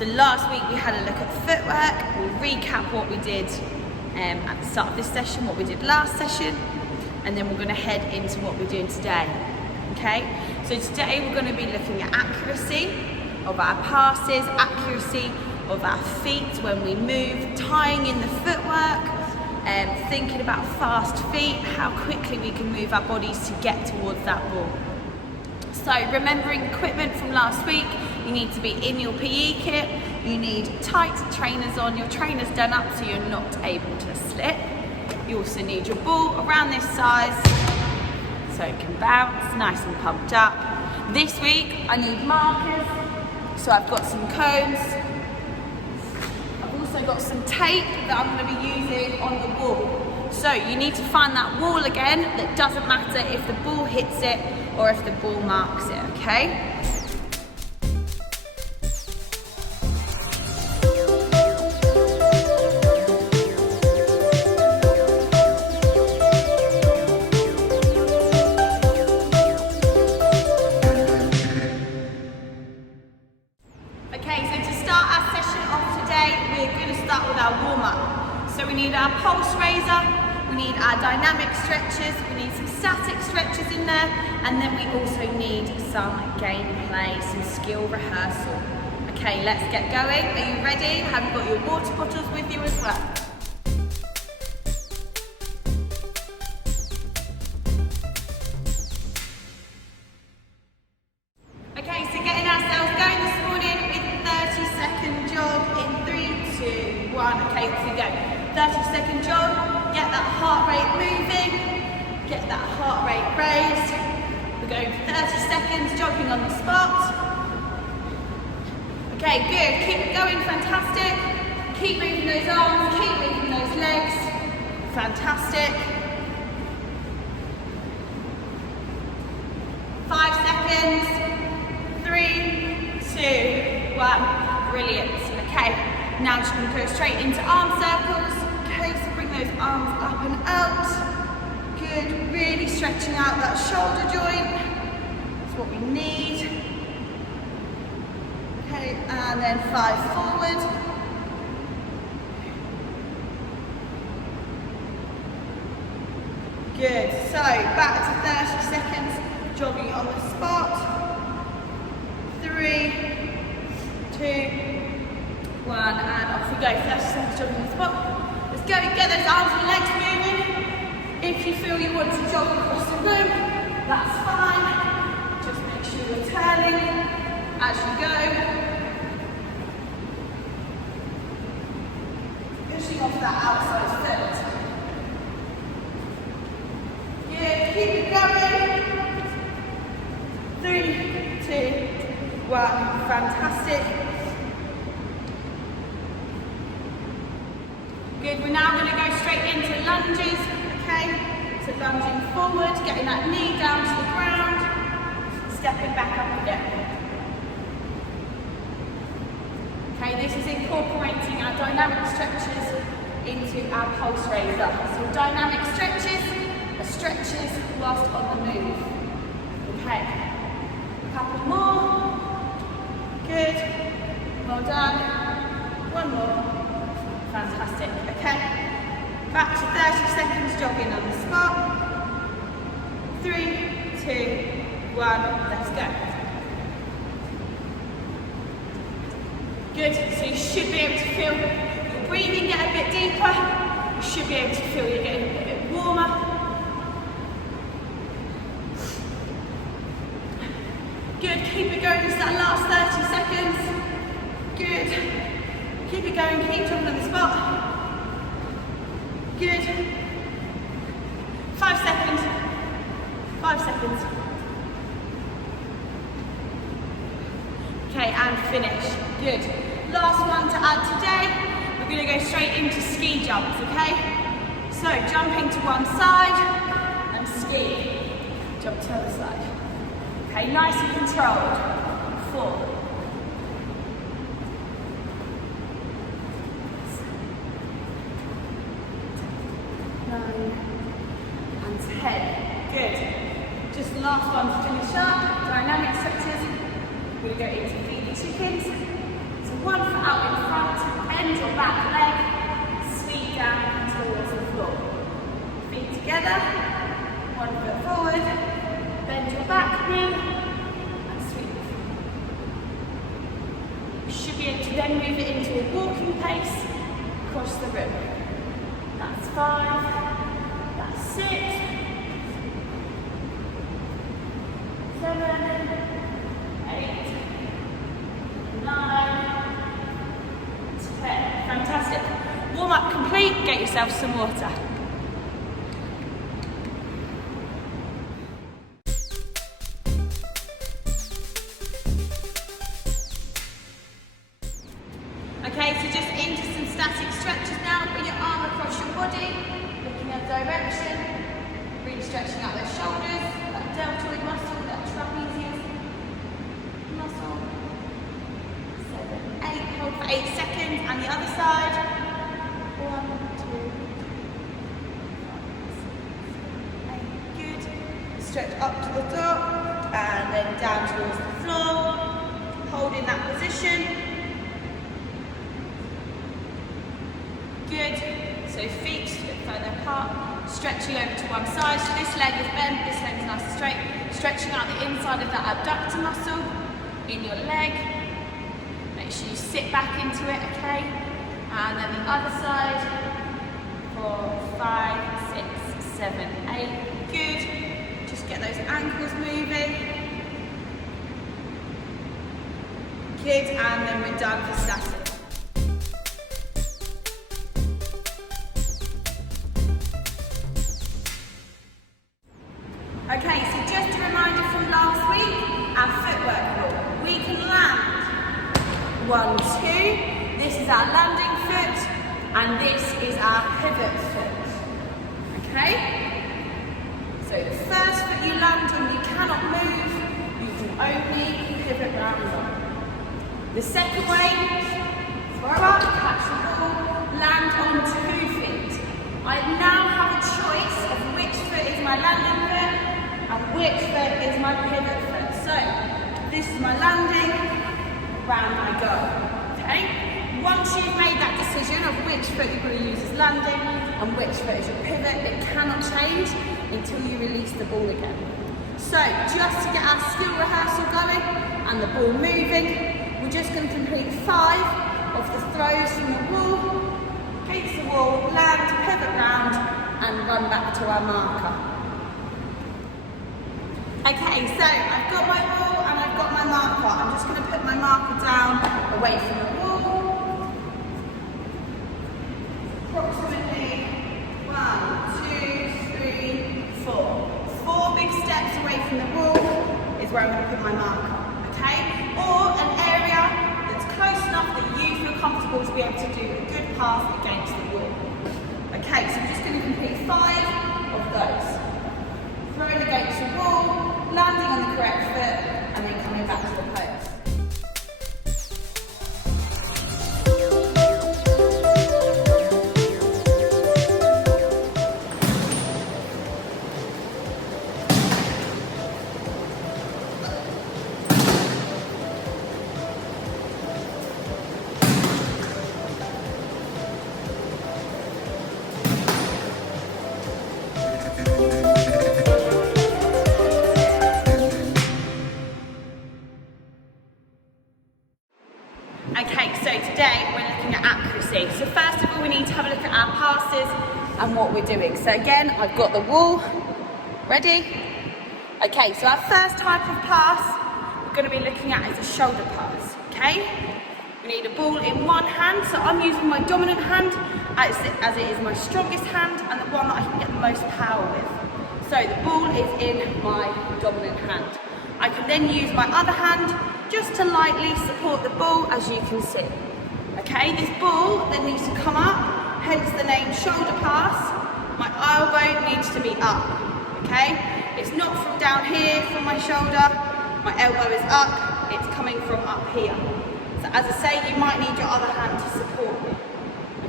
So last week we had a look at footwork. We'll recap what we did at the start of this session, what we did last session, and then we're going to head into what we're doing today. Okay, so today we're going to be looking at accuracy of our passes, accuracy of our feet when we move, tying in the footwork, thinking about fast feet, how quickly we can move our bodies to get towards that ball. So remembering equipment from last week, you need to be in your PE kit, you need tight trainers on, your trainers done up so you're not able to slip. You also need your ball around this size so it can bounce, nice and pumped up. This week I need markers, so I've got some cones. I've also got some tape that I'm going to be using on the wall. So you need to find that wall again. That doesn't matter if the ball hits it or if the ball marks it, okay? Okay, so to start our session off today, we're going to start with our warm-up. So we need our pulse raiser, we need our dynamic stretches, we need some static stretches in there, and then we also need some gameplay, some skill rehearsal. Okay, let's get going. Are you ready? Have you got your water bottles with you as well? Okay, so getting ourselves going this morning with 30-second jog in 3, 2, 1. Okay, off we go. 30-second jog, get that heart rate moving, get that heart rate raised. We're going for 30 seconds, jogging on the spot. Okay, good, keep it going, fantastic. Keep moving those arms, keep moving those legs. Fantastic. 5 seconds. 3, 2, 1. Brilliant. Okay, now just going to go straight into arm circles. Okay, so bring those arms up and out. Good, really stretching out that shoulder joint. That's what we need. Okay, and then 5 forward. Good, so back to 30 seconds, jogging on the spot. 3, 2, 1, and off we go. 30 seconds jogging on the spot. Let's go, get those arms and legs moving. If you feel you want to jog across the room, that's fine. Just make sure you're turning as you go. Pushing off that outside foot. Good, keep it going. 3, 2, 1, fantastic. Good, we're now going to go straight into lunges, okay? So lunging forward, getting that knee down to the ground, stepping back up again. Okay, this is incorporating our dynamic stretches into our pulse raiser. So dynamic stretches are stretches whilst on the move. Okay, a couple more. Good, well done. One more. Fantastic, okay. Back to 30 seconds jogging on the spot. 3, 2, 1, let's go. Good, so you should be able to feel your breathing get a bit deeper. You should be able to feel you're getting a bit warmer. Good, keep it going, just that last 30 seconds. Good. Keep it going, keep jogging on the spot. Good. 5 seconds. 5 seconds. Okay, and finish. Good. Last one to add today. We're going to go straight into ski jumps, okay? So, jumping to one side and ski. Jump to the other side. Okay, nice and controlled. 4. 9 and 10. Good. Just the last one to finish up. Dynamic stretches. We're going to go into feed the chickens. So one foot out in front, bend your back leg, sweep down towards the floor. Feet together, one foot forward, bend your back knee, and sweep the floor. You should be able to then move it into a walking pace across the room. That's 5, that's 6, 7, 8, 9, 10. Fantastic. Warm up complete, get yourself some water. Okay, so just into some static stretches now. Bring your arm across your body, looking at direction, really stretching out those shoulders, that deltoid muscle, that trapezius muscle. 7, 8, hold for 8 seconds, and the other side. 1, 2, 5, 6, 7, 8, good. Stretch up to the top, and then down towards the floor. Hold in that position. Good. So feet a bit further apart, stretching over to one side. So this leg is bent, this leg is nice and straight. Stretching out the inside of that abductor muscle in your leg. Make sure you sit back into it, okay? And then the other side. 4, 5, 6, 7, 8. Good. Just get those ankles moving. Good. And then we're done for static. Okay, so just a reminder from last week, our footwork rule. We can land 1, 2. This is our landing foot, and this is our pivot foot. Okay? So the first foot you land on, you cannot move. You can only pivot round on. The second way, throw up, catch the ball, land on 2 feet. I now have a choice of which foot is my landing foot and which foot is my pivot foot. So, this is my landing, round I go, okay? Once you've made that decision of which foot you're going to use as landing and which foot is your pivot, it cannot change until you release the ball again. So, just to get our skill rehearsal going and the ball moving, we're just going to complete 5 of the throws from the wall, against the wall, land, pivot round, and run back to our marker. Okay, so I've got my ball and I've got my marker. I'm just going to put my marker down away from the wall. Approximately 1, 2, 3, 4. 4 big steps away from the wall is where I'm going to put my marker. Okay? Or an area that's close enough that you feel comfortable to be able to do a good path against the wall. Okay, so I'm just going to complete 5 of those. Throwing against the wall, landing on the correct foot, and then coming back to the post. Okay, so today we're looking at accuracy. So first of all, we need to have a look at our passes and what we're doing. So again, I've got the wall. Ready? Okay, so our first type of pass we're going to be looking at is a shoulder pass, okay? We need a ball in one hand, so I'm using my dominant hand as it is my strongest hand and the one that I can get the most power with. So the ball is in my dominant hand. I can then use my other hand just to lightly support the ball, as you can see. Okay, this ball then needs to come up, hence the name shoulder pass. My elbow needs to be up, okay? It's not from down here, from my shoulder. My elbow is up, it's coming from up here. So as I say, you might need your other hand to support me.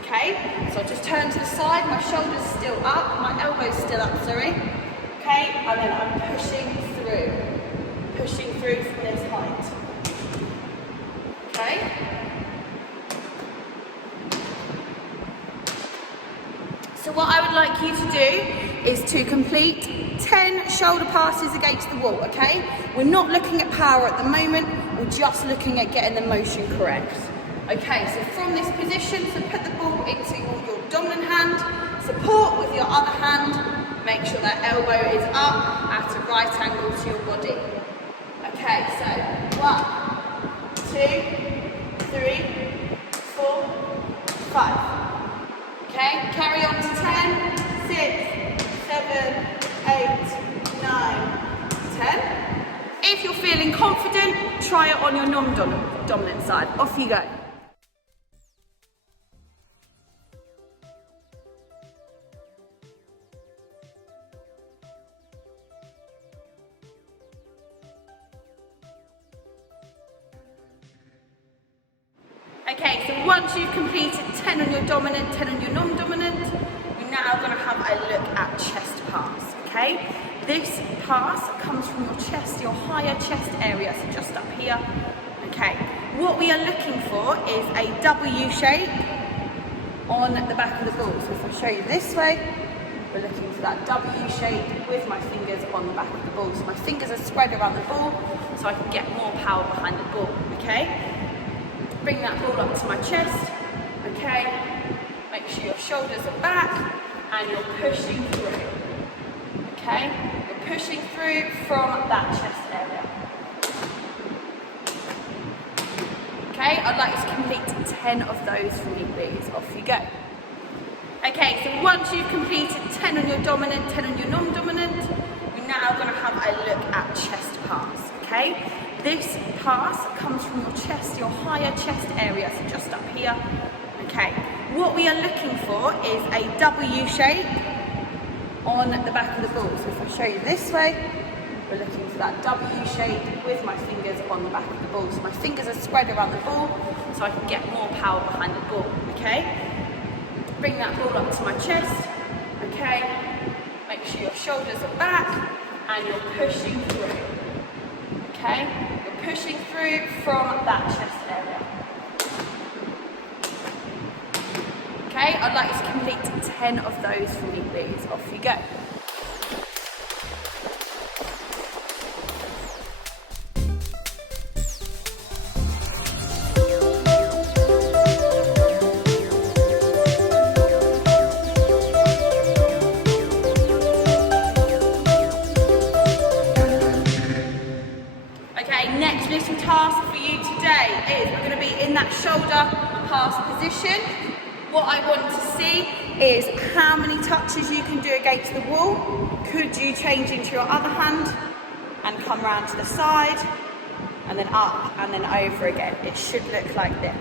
Okay, so I just turn to the side, my shoulder's still up, my elbow's still up, sorry. Okay, and then I'm pushing through from this height. Okay, So what I would like you to do is to complete 10 shoulder passes against the wall, okay? We're not looking at power at the moment, we're just looking at getting the motion correct. Okay, so from this position, so put the ball into your dominant hand, support with your other hand, make sure that elbow is up at a right angle to your body. Okay, so 1, 2, 3, 4, 5. Okay, carry on to 10, 6, 7, 8, 9, 10. If you're feeling confident, try it on your non-dominant side. Off you go. Okay, so once you've completed 10 on your dominant, 10 on your non-dominant, you're now going to have a look at chest pass, okay? This pass comes from your chest, your higher chest area, so just up here. Okay, what we are looking for is a W shape on the back of the ball. So if I show you this way, we're looking for that W shape with my fingers on the back of the ball. So my fingers are spread around the ball so I can get more power behind the ball, okay? Bring that ball up to my chest, okay? Make sure your shoulders are back and you're pushing through, okay? You're pushing through from that chest area. Okay, I'd like you to complete 10 of those for me, please. Off you go. Okay, so once you've completed 10 on your dominant, 10 on your non-dominant, we're now going to have a look at chest pass, okay? This pass comes from your chest, your higher chest area, so just up here. Okay, what we are looking for is a W shape on the back of the ball. So if I show you this way, we're looking for that W shape with my fingers on the back of the ball. So my fingers are spread around the ball so I can get more power behind the ball, okay? Bring that ball up to my chest, okay? Make sure your shoulders are back and you're pushing through. Okay, you're pushing through from that chest area. Okay, I'd like you to complete 10 of those for me, please. Off you go. Next little task for you today is we're going to be in that shoulder pass position. What I want to see is how many touches you can do against the wall. Could you change into your other hand and come round to the side and then up and then over again? It should look like this.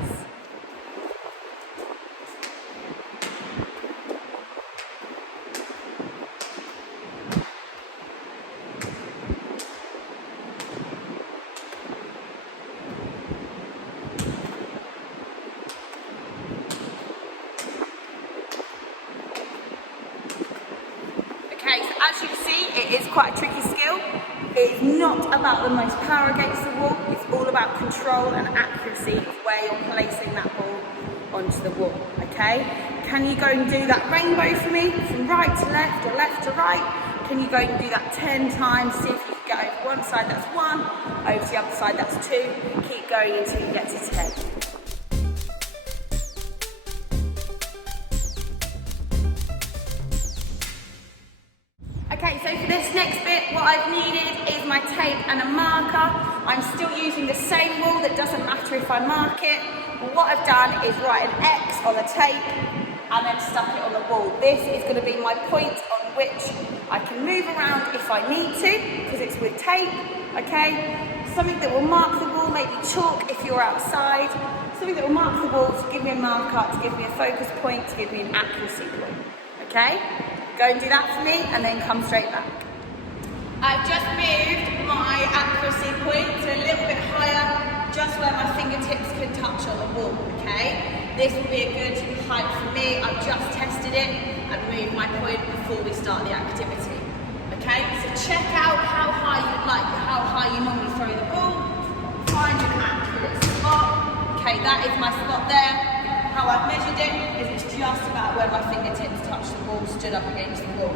Okay, so as you can see, it is quite a tricky skill. It's not about the most power against the wall, it's all about control and accuracy of where you're placing that ball onto the wall, okay? Can you go and do that rainbow for me, from right to left or left to right? Can you go and do that 10 times, see if you can get over one side, that's 1, over to the other side, that's 2, keep going until you get to 10. Okay, so for this next bit, what I've needed is my tape and a marker. I'm still using the same rule, that doesn't matter if I mark it. But what I've done is write an X on the tape and then stuck it on the wall. This is going to be my point on which I can move around if I need to, because it's with tape, okay? Something that will mark the wall, maybe chalk if you're outside. Something that will mark the wall to give me a marker, to give me a focus point, to give me an accuracy point, okay? Go and do that for me and then come straight back. I've just moved my accuracy point to a little bit higher, just where my fingertips can touch on the wall, okay? This will be a good height for me. I've just tested it and moved my point before we start the activity, okay? So check out how high you normally throw the ball. Find an accurate spot. Okay, that is my spot there. How I've measured it is it's just about where my fingertips touch the wall, stood up against the wall.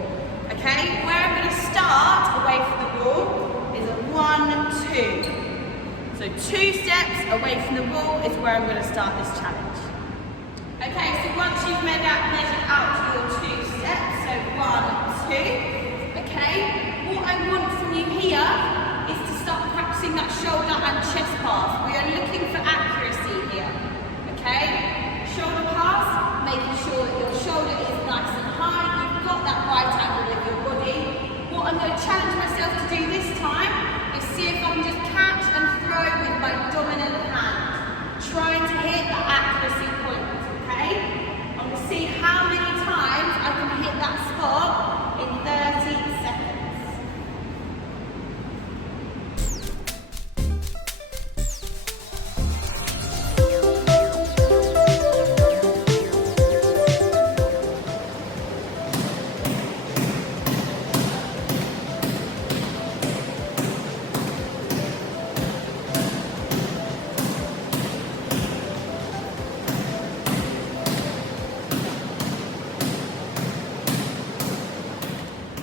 Okay, where I'm going to start away from the wall is a 1, 2. So 2 steps away from the wall is where I'm going to start this challenge. Okay, so once you've measured out your 2 steps, so 1, 2, okay, what I want from you here is to start practicing that shoulder and chest pass. We are looking for accuracy here, okay? Shoulder pass, making sure that your shoulder is nice and high, you've got that right angle with your body. What I'm going to challenge myself to do this time is see if I can just catch and throw with my dominant hand, trying to hit the accuracy point, okay? I'm going to see how many times I can hit that spot in 30 seconds.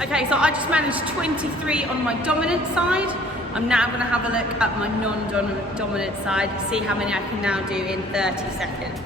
Okay, so I just managed 23 on my dominant side. I'm now going to have a look at my non-dominant side, see how many I can now do in 30 seconds.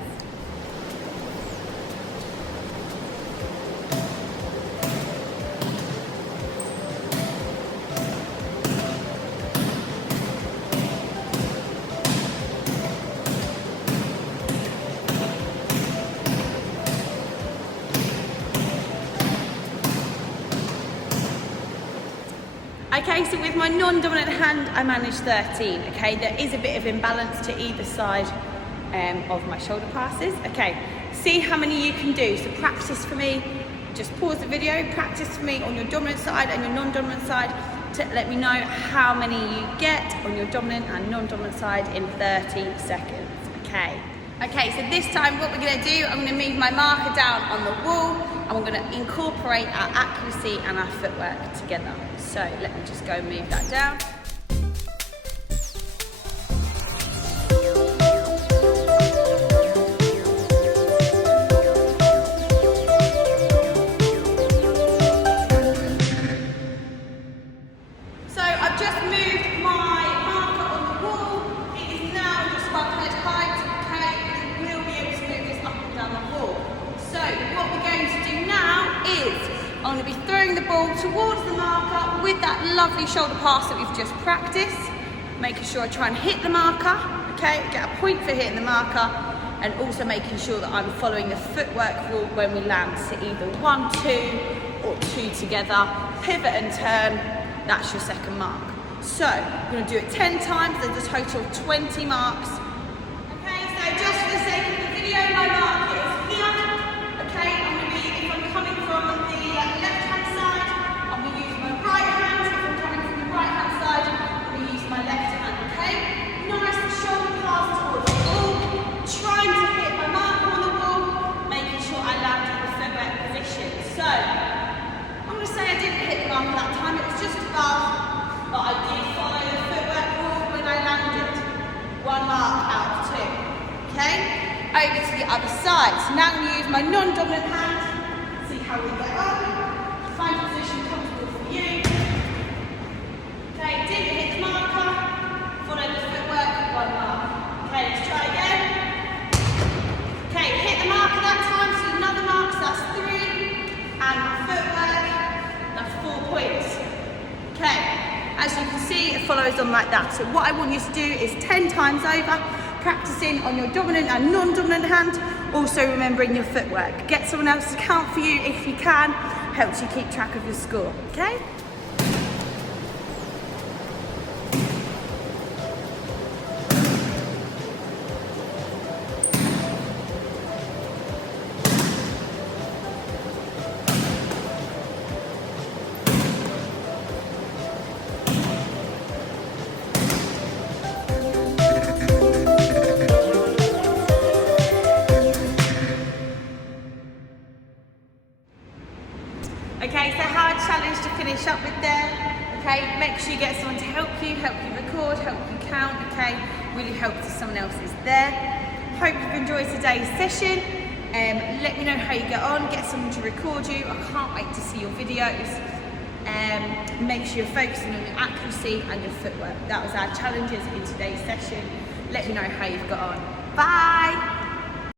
Okay, so with my non-dominant hand, I managed 13, okay? There is a bit of imbalance to either side of my shoulder passes. Okay, see how many you can do. So practice for me, just pause the video, practice for me on your dominant side and your non-dominant side to let me know how many you get on your dominant and non-dominant side in 30 seconds, okay? Okay, so this time what we're going to do, I'm going to move my marker down on the wall and we're going to incorporate our accuracy and our footwork together. So let me just go and move that down. So I've just moved my marker on the wall. It is now just about head height, okay? You will be able to move this up and down the wall. So what we're going to do now is I'm going to be throwing the ball towards the marker with that lovely shoulder pass that we've just practiced, making sure I try and hit the marker, okay, get a point for hitting the marker, and also making sure that I'm following the footwork rule when we land, so either 1, 2 or 2 together, pivot and turn, that's your second mark. So I'm going to do it 10 times, there's a total of 20 marks. Okay, so just for the sake of the video, my mark is here, okay, I'm going to be, if I'm coming from the left-hand side, I'm going to use my right hand. If I'm coming from the right-hand side, I'm going to use my left hand, okay? Nice shoulder pass towards the wall, trying to hit my marker on the wall, making sure I land in the footwork position. So, I'm going to say I didn't hit the marker that time, it was just above, but I did follow the footwork rule when I landed. 1 mark out of 2, okay? Over to the other side. So now I'm going to use my non-dominant hand. See how we get up. Find a position comfortable for you. Okay, didn't hit the marker. Follow the footwork, 1 mark. Okay, let's try again. Okay, hit the marker that time, so another mark, so that's 3. And footwork, that's 4 points. Okay, as you can see, it follows on like that. So what I want you to do is 10 times over, practicing on your dominant and non-dominant hand, also remembering your footwork. Get someone else to count for you if you can, helps you keep track of your score, okay? Okay, so hard challenge to finish up with there. Okay, make sure you get someone to help you record, help you count, okay? Really helps if someone else is there. Hope you've enjoyed today's session. Let me know how you get on, get someone to record you. I can't wait to see your videos. Make sure you're focusing on your accuracy and your footwork. That was our challenges in today's session. Let me know how you've got on. Bye!